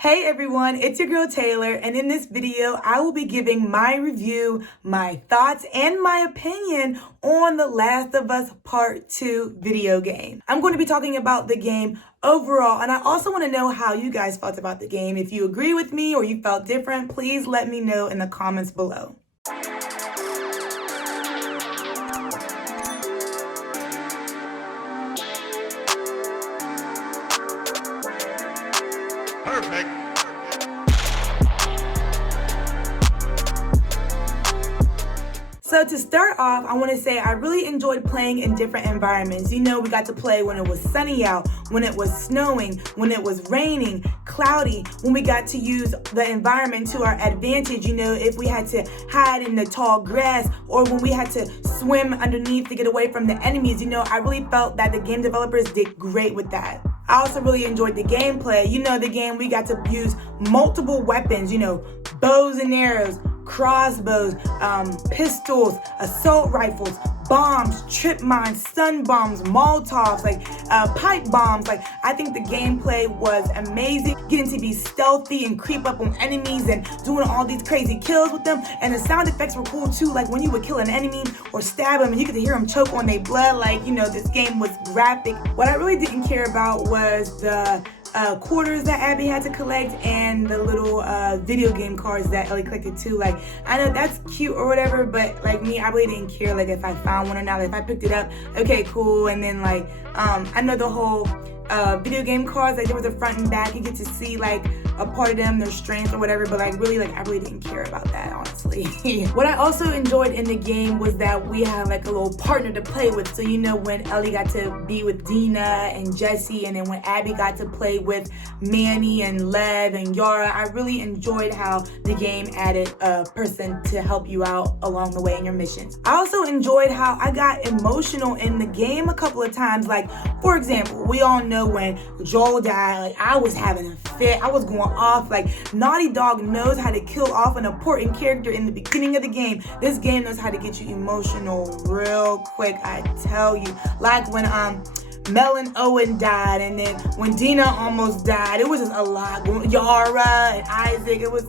Hey everyone, it's your girl Taylor, and in this video, I will be giving my review, my thoughts, and my opinion on The Last of Us Part 2 video game. I'm going to be talking about the game overall, and I also want to know how you guys felt about the game. If you agree with me or you felt different, please let me know in the comments below. Perfect. So to start off, I want to say I really enjoyed playing in different environments. You know, we got to play when it was sunny out, when it was snowing, when it was raining, cloudy, when we got to use the environment to our advantage. You know, if we had to hide in the tall grass or when we had to swim underneath to get away from the enemies. You know, I really felt that the game developers did great with that. I also really enjoyed the gameplay. You know, the game, we got to use multiple weapons, you know, bows and arrows, crossbows, pistols, assault rifles, bombs, trip mines, stun bombs, Molotovs, pipe bombs. I think the gameplay was amazing. Getting to be stealthy and creep up on enemies and doing all these crazy kills with them. And the sound effects were cool too, like when you would kill an enemy or stab them and you could hear them choke on their blood. This game was graphic. What I really didn't care about was the quarters that Abby had to collect and the little video game cards that Ellie collected too. I know that's cute or whatever, but me, I really didn't care if I found one or not. If I picked it up, okay, cool. And then I know the whole video game cards, there was a front and back. You get to see a part of them, their strengths or whatever, but I really didn't care about that, honestly. What I also enjoyed in the game was that we had a little partner to play with. So you know, when Ellie got to be with Dina and Jesse, and then when Abby got to play with Manny and Lev and Yara, I really enjoyed how the game added a person to help you out along the way in your missions. I also enjoyed how I got emotional in the game a couple of times. For example, we all know when Joel died, I was having a fit. I was going off. Naughty Dog knows how to kill off an important character in the beginning of the game. This game knows how to get you emotional real quick, I tell you. When Mel and Owen died, and then when Dina almost died, it was just a lot. Yara and Isaac, it was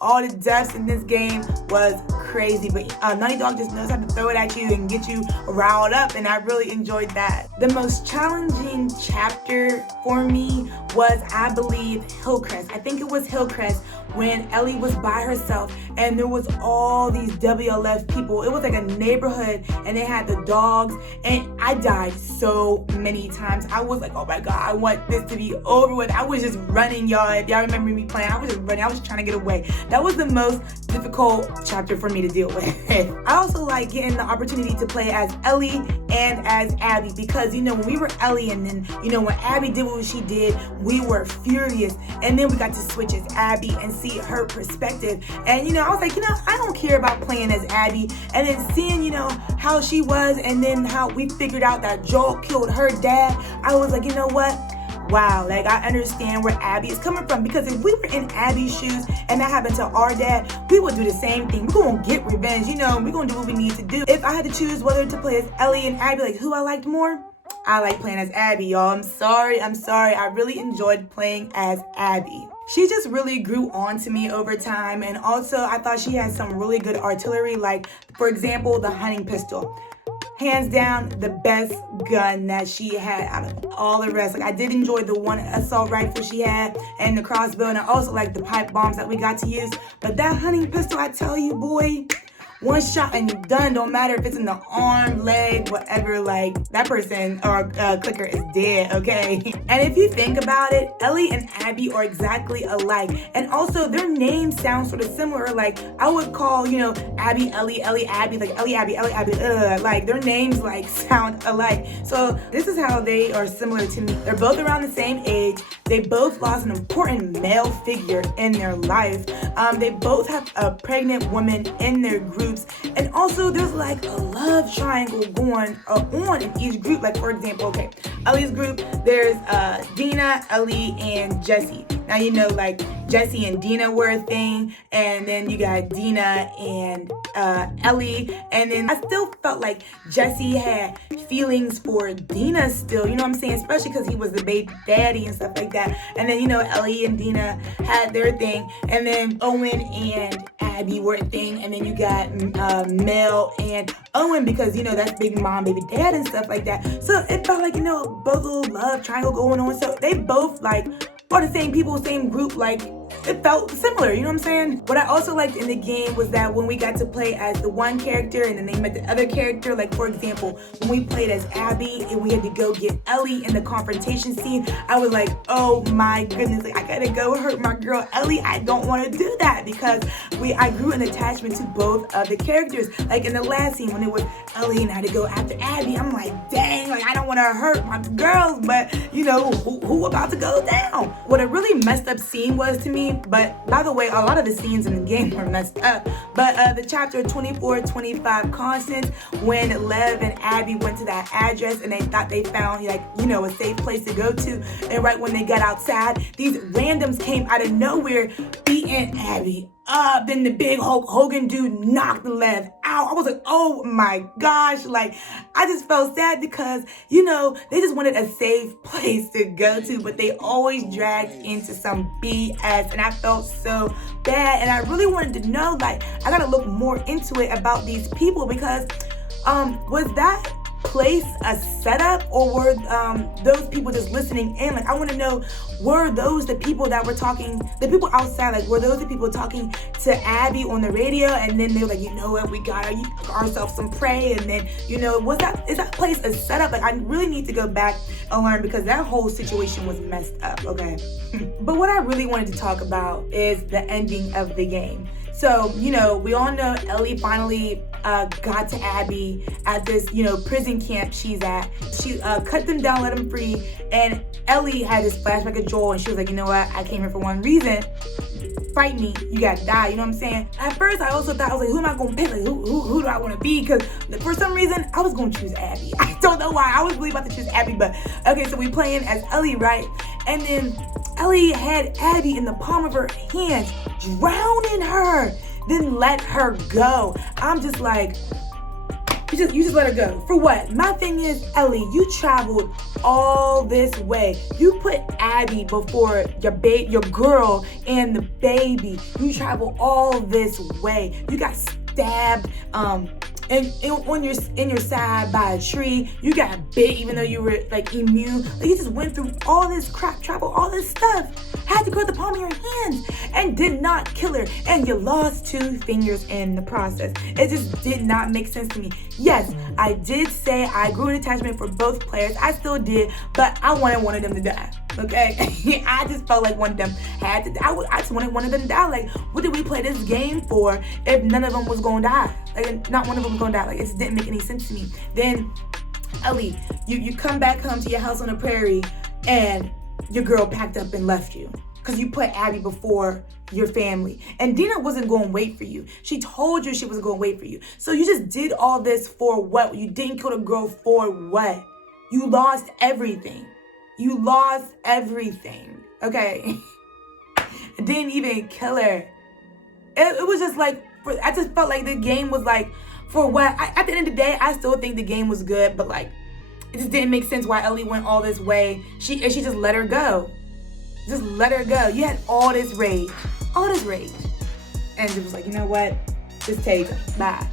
all the deaths in this game was crazy. But Naughty Dog just knows how to throw it at you and get you riled up, and I really enjoyed that. The most challenging chapter for me was, I believe, Hillcrest. I think it was Hillcrest when Ellie was by herself and there was all these WLF people. It was like a neighborhood and they had the dogs, and I died so many times. I was like, oh my God, I want this to be over with. I was just running, y'all. If y'all remember me playing, I was just running. I was trying to get away. That was the most difficult chapter for me to deal with. I also like getting the opportunity to play as Ellie and as Abby, because when we were Ellie and then when Abby did what she did, we were furious, and then we got to switch as Abby and see her perspective. And I was like, I don't care about playing as Abby, and then seeing how she was, and then how we figured out that Joel killed her dad. I was like, you know what, wow, I understand where Abby is coming from, because if we were in Abby's shoes and that happened to our dad, we would do the same thing. We're gonna get revenge, we're gonna do what we need to do. If I had to choose whether to play as Ellie and Abby, who I liked more, I like playing as Abby, y'all. I'm sorry. I really enjoyed playing as Abby. She just really grew on to me over time, and also I thought she had some really good artillery, for example, the hunting pistol. Hands down, the best gun that she had out of all the rest. I did enjoy the one assault rifle she had and the crossbow, and I also like the pipe bombs that we got to use. But that hunting pistol, I tell you, boy, one shot and you're done. Don't matter if it's in the arm, leg, whatever, that person or clicker is dead, okay? And if you think about it, Ellie and Abby are exactly alike. And also their names sound sort of similar. I would call, Abby, Ellie, Ellie, Abby, Ellie, Abby, Ellie, Abby, their names sound alike. So this is how they are similar to me. They're both around the same age. They both lost an important male figure in their life. They both have a pregnant woman in their groups. And also there's a love triangle going on in each group. For example, Ellie's group, there's Dina, Ellie, and Jesse. Now Jesse and Dina were a thing, and then you got Dina and Ellie, and then I still felt like Jesse had feelings for Dina still, you know what I'm saying, especially because he was the baby daddy and stuff like that. And then, you know, Ellie and Dina had their thing, and then Owen and Abby were a thing, and then you got Mel and Owen, because, you know, that's big mom, baby dad and stuff like that. So it felt like, you know, both little love triangle going on. So they both like are the same people, same group, like it felt similar, you know what I'm saying? What I also liked in the game was that when we got to play as the one character and then they met the other character, like for example, when we played as Abby and we had to go get Ellie in the confrontation scene, I was like, oh my goodness, like I gotta go hurt my girl Ellie. I don't want to do that, because I grew an attachment to both of the characters. Like in the last scene when it was Ellie and I had to go after Abby, I'm like, dang, like I don't want to hurt my girls, but you know, who about to go down? What a really messed up scene was to me, but by the way, a lot of the scenes in the game were messed up, but the chapter 24-25 Constance, when Lev and Abby went to that address and they thought they found, like, you know, a safe place to go to, and right when they got outside, these randoms came out of nowhere beating Abby up. Then the big Hulk Hogan dude knocked Lev out. I was like, oh my gosh, like I just felt sad because, you know, they just wanted a safe place to go to, but they always dragged into some BS, and I felt so bad. And I really wanted to know, like, I gotta look more into it about these people, because was that place a setup, or were those people just listening in? Like I want to know, were those the people that were talking, the people outside, like were those the people talking to Abby on the radio, and then they were like, you know what, we got ourselves some prey, and then, you know, is that place a setup? Like I really need to go back and learn, because that whole situation was messed up, okay? But what I really wanted to talk about is the ending of the game. So, you know, we all know Ellie finally got to Abby at this, you know, prison camp she's at. She cut them down, let them free, and Ellie had this flashback of Joel, and she was like, you know what, I came here for one reason. Fight me, you gotta die, you know what I'm saying? At first, I also thought, I was like, who am I gonna pick? Like, who do I wanna be? Because for some reason, I was gonna choose Abby. I don't know why, I was really about to choose Abby, but okay, so we playing as Ellie, right? And then Ellie had Abby in the palm of her hands, drowning her, then let her go. I'm just like, you just let her go. For what? My thing is, Ellie, you traveled all this way. You put Abby before your girl and the baby. You traveled all this way. You got stabbed in your side by a tree. You got bit even though you were like immune. Like you just went through all this crap, traveled all this stuff, had to go to the palm of your hands, and did not kill her, and you lost 2 fingers in the process. It just did not make sense to me. Yes, I did say I grew an attachment for both players. I still did, but I wanted one of them to die. Okay, I just felt like one of them had to die. I just wanted one of them to die. Like, what did we play this game for if none of them was gonna die? Like, not one of them was gonna die. Like, it just didn't make any sense to me. Then, Ellie, you come back home to your house on the prairie, and your girl packed up and left you because you put Abby before your family. And Dina wasn't going to wait for you. She told you she wasn't going to wait for you. So you just did all this for what? You didn't kill the girl for what? You lost everything. You lost everything, okay? Didn't even kill her. It was just like, I just felt like the game was like, for what? At the end of the day, I still think the game was good, but like, it just didn't make sense why Ellie went all this way. She just let her go. Just let her go. You had all this rage. And it was like, you know what? Just take it. Bye.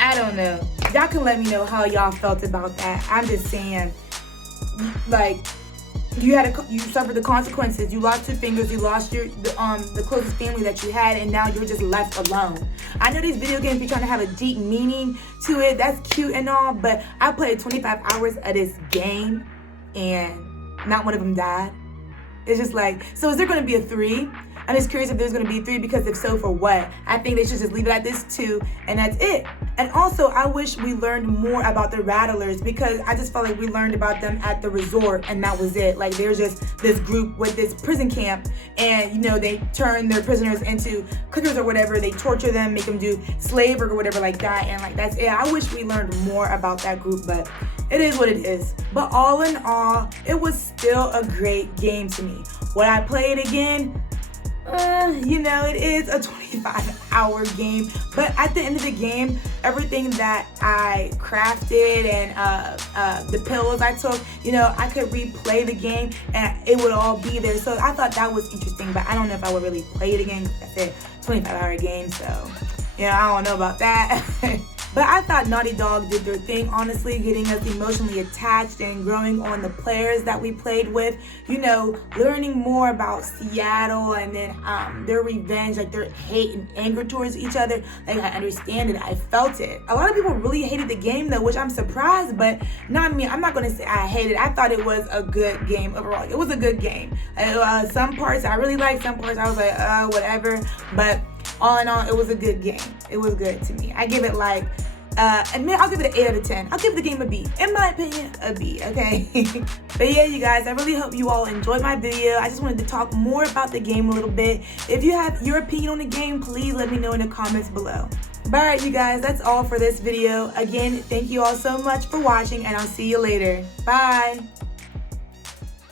I don't know. Y'all can let me know how y'all felt about that. I'm just saying, like, you suffered the consequences. You lost 2 fingers. You lost the closest family that you had, and now you're just left alone. I know these video games be trying to have a deep meaning to it. That's cute and all, but I played 25 hours of this game, and not one of them died. It's just like, so is there going to be a 3? I'm just curious if there's going to be 3, because if so, for what? I think they should just leave it at this 2, and that's it. And also, I wish we learned more about the Rattlers, because I just felt like we learned about them at the resort, and that was it. Like, they're just this group with this prison camp, and, you know, they turn their prisoners into cookers or whatever. They torture them, make them do slave work or whatever like that, and, like, that's it. I wish we learned more about that group, but it is what it is. But all in all, it was still a great game to me. Would I play it again? You know, it is a 25-hour game, but at the end of the game, everything that I crafted and the pillows I took, you know, I could replay the game and it would all be there. So I thought that was interesting, but I don't know if I would really play it again. Like I said, 25-hour game, so yeah, I don't know about that. But I thought Naughty Dog did their thing, honestly, getting us emotionally attached and growing on the players that we played with. You know, learning more about Seattle and then their revenge, like their hate and anger towards each other. Like, I understand it. I felt it. A lot of people really hated the game, though, which I'm surprised, but not me. I'm not going to say I hated it. I thought it was a good game overall. It was a good game. Some parts I really liked. Some parts I was like, whatever. But all in all, it was a good game. It was good to me. I give it like, I'll give it an 8 out of 10. I'll give the game a B. In my opinion, a B, okay? But yeah, you guys, I really hope you all enjoyed my video. I just wanted to talk more about the game a little bit. If you have your opinion on the game, please let me know in the comments below. But alright, you guys, that's all for this video. Again, thank you all so much for watching, and I'll see you later. Bye!